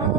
Thank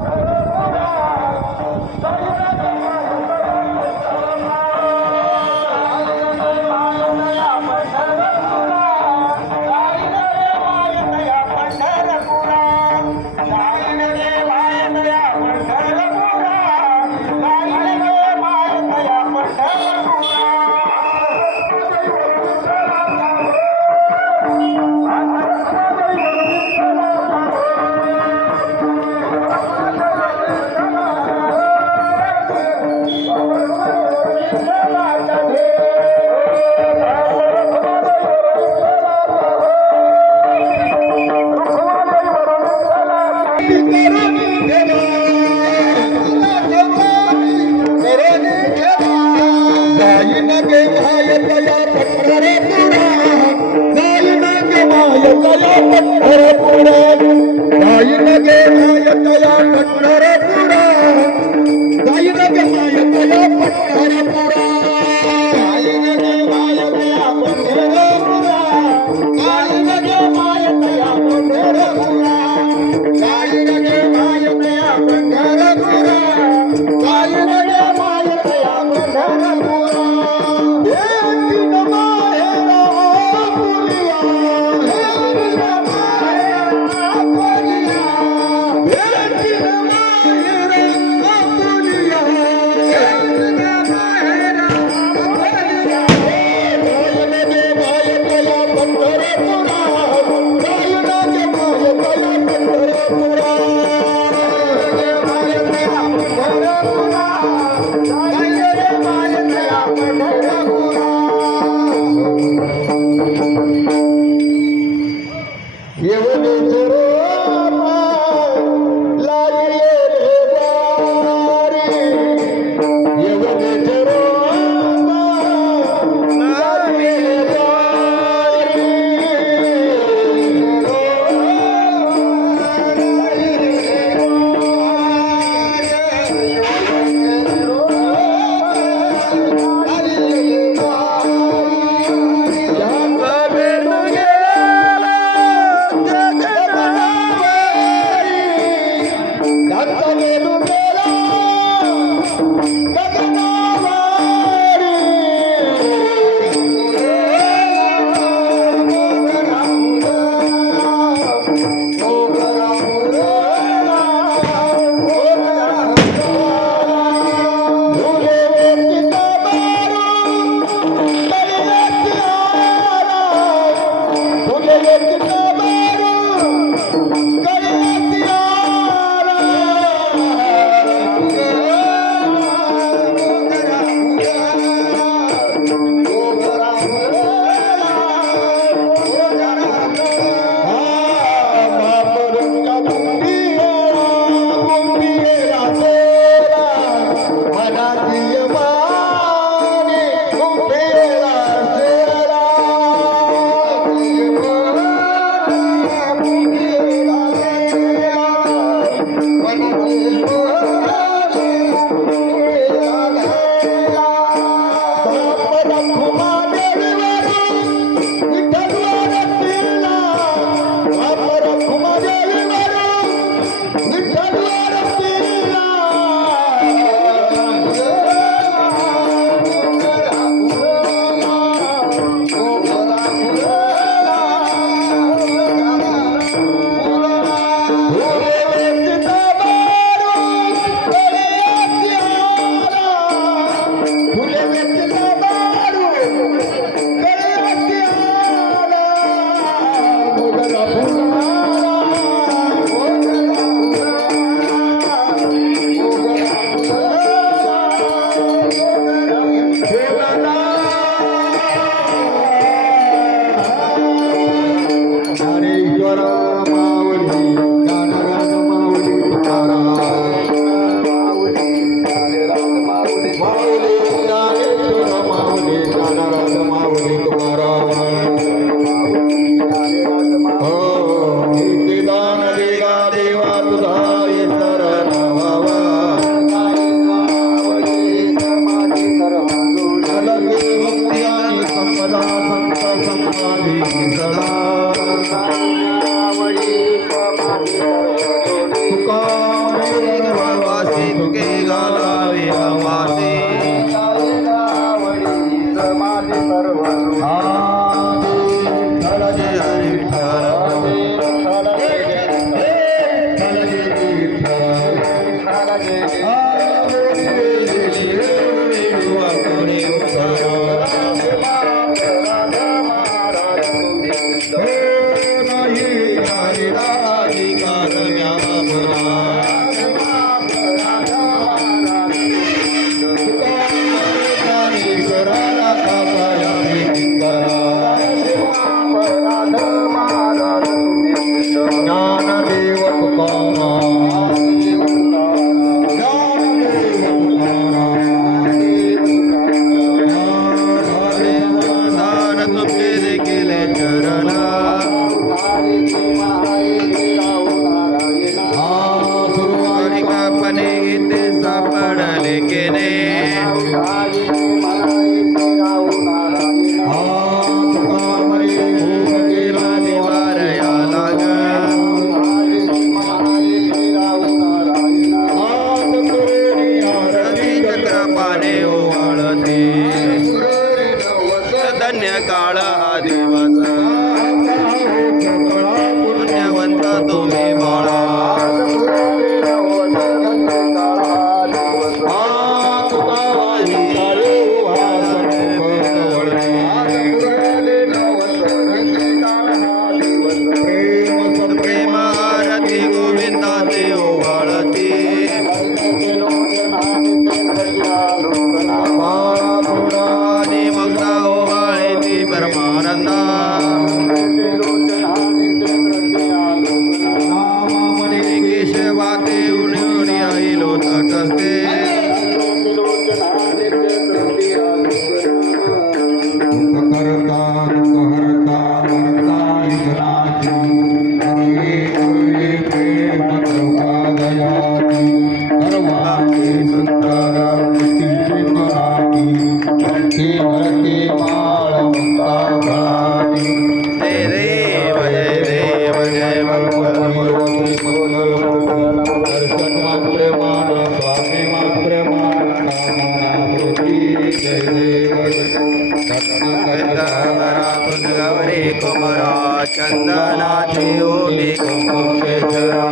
Gauri कुमरा चंदना चोली कुमरा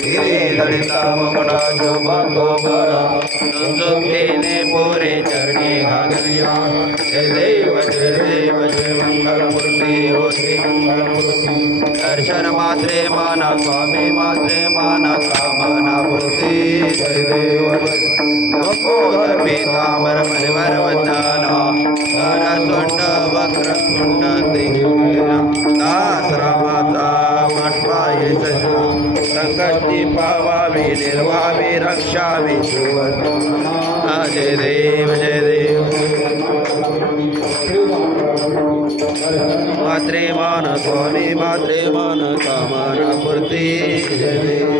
गिरी लड़का मुगड़ा जो बरा नंद पूरे चढ़ी गलिया देव देव मंगलमूर्ती श्री मंगलमूर्ती दर्शन मात्रे माना स्वामी मात्रे माना कामना पूर्ती जय देव नमोदर मणिवर वंदना सरसुंड वक्र कुंड दास रामाचा मठवाये पावावी निर्वावी रक्षावी जय देव जय देव मात्रे स्वामी मात्रे मान कामना पूर्ती जय देव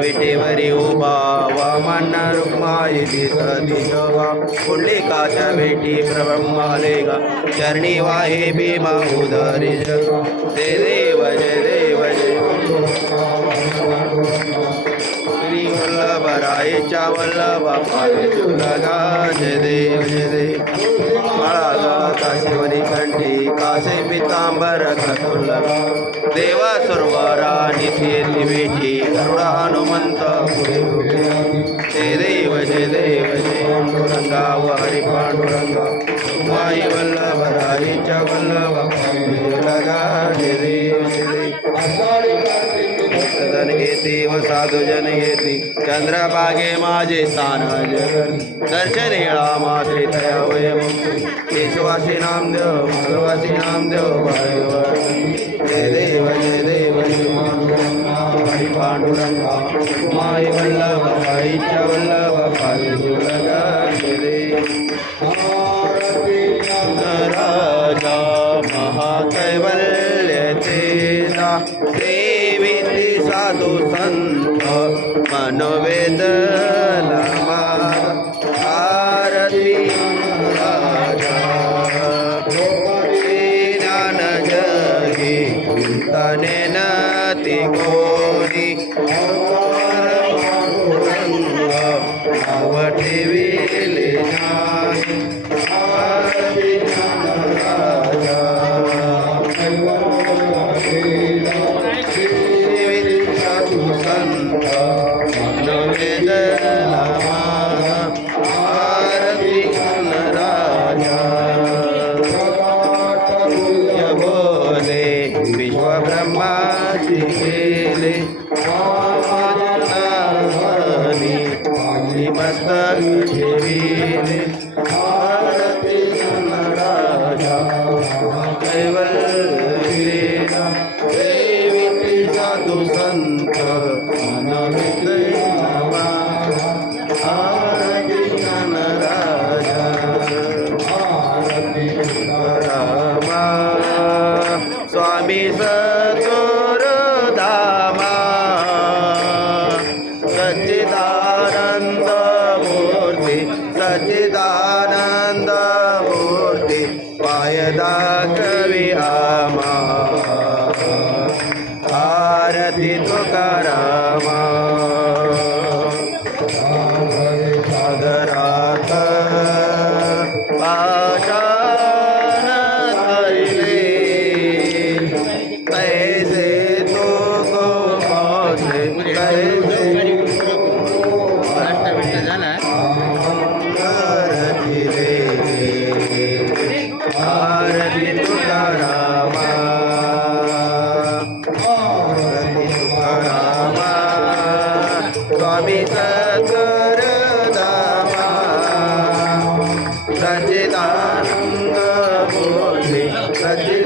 विटीवरी उभा वामन रुक्माई दिसती पुंडलिकाच्या भेटी प्रब्रह्मालेगा चरणी वाहे भीमा उदरी जग. जय देव जय देव जय సాయి వల్లభ పరచులగా జయదేవ్ జయదేవ్ మళగా కాశివని కంటి కాశీ పితాంబర కసుల దేవ ಸರ್ವಾರಾಣಿ ಸೇರಿ ಬೇಟಿ ಗರುಡ ಹನುಮಂತ ಜಯ ದೇವ ಜಯ ದೇವ ಜಯ ಪಾಂಡುರಂಗ ಹರಿ ಪಾಂಡುರಂಗ ವಾಯಿ ವಲ್ಲಭ ರಾಯಿ ಚ ವಲ್ಲಭ ಜಯ येती व साधुजन येती चंद्रभागे माझे स्थान जगन दर्शन येळा माझे तयावय केशवासी नामदेव मानवासी नामदेव भाईवर जय देव जय देव जय पांडुरंगा माई वल्लभ भाईच्या वल्लभ भाई जय देव। राजा सेविती साधू संत मनोवेदला ಕಂಠ ಮಂದವೇದಲಮಾ ఆనందమూర్తి. సజీ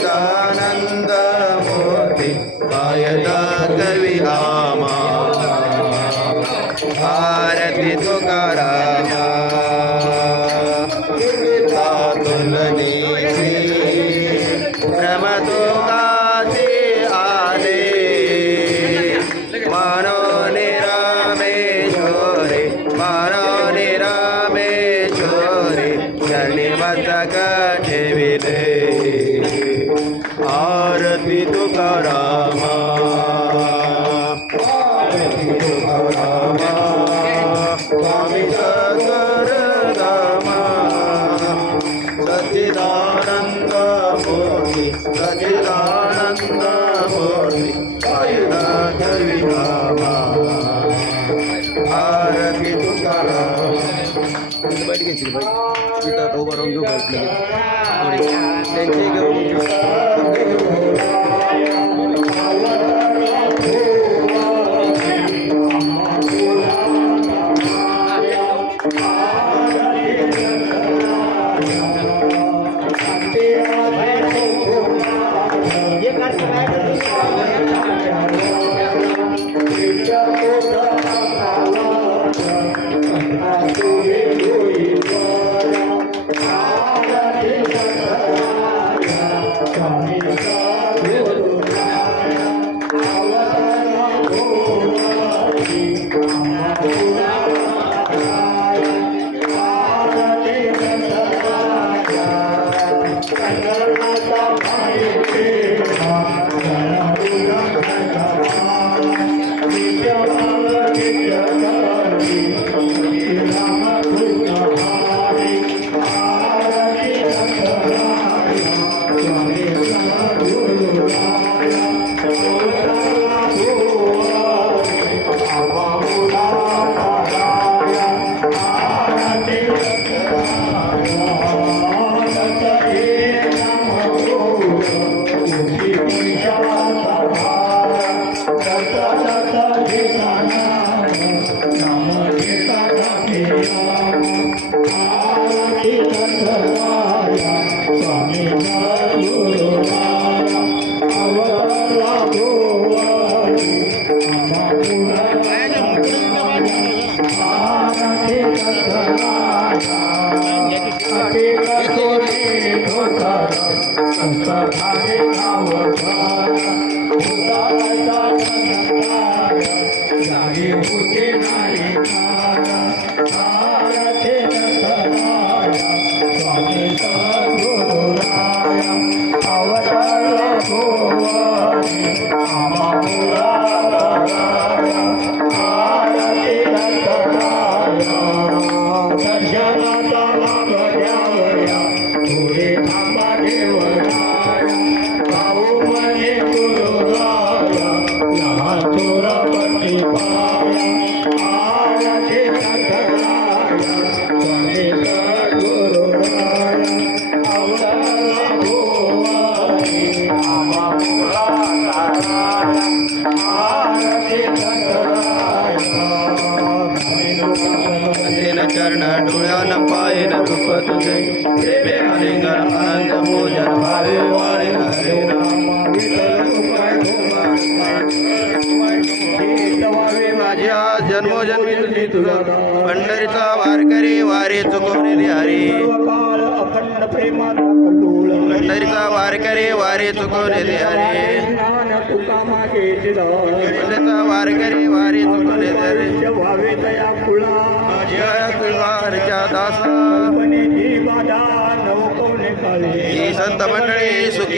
थोरा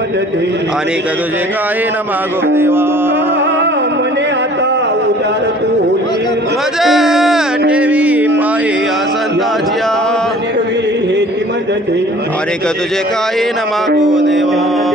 अनेक तुझे काही न मागो देवा. मने आता उदार संताच्या अनेक तुझे काही न मागो देवा.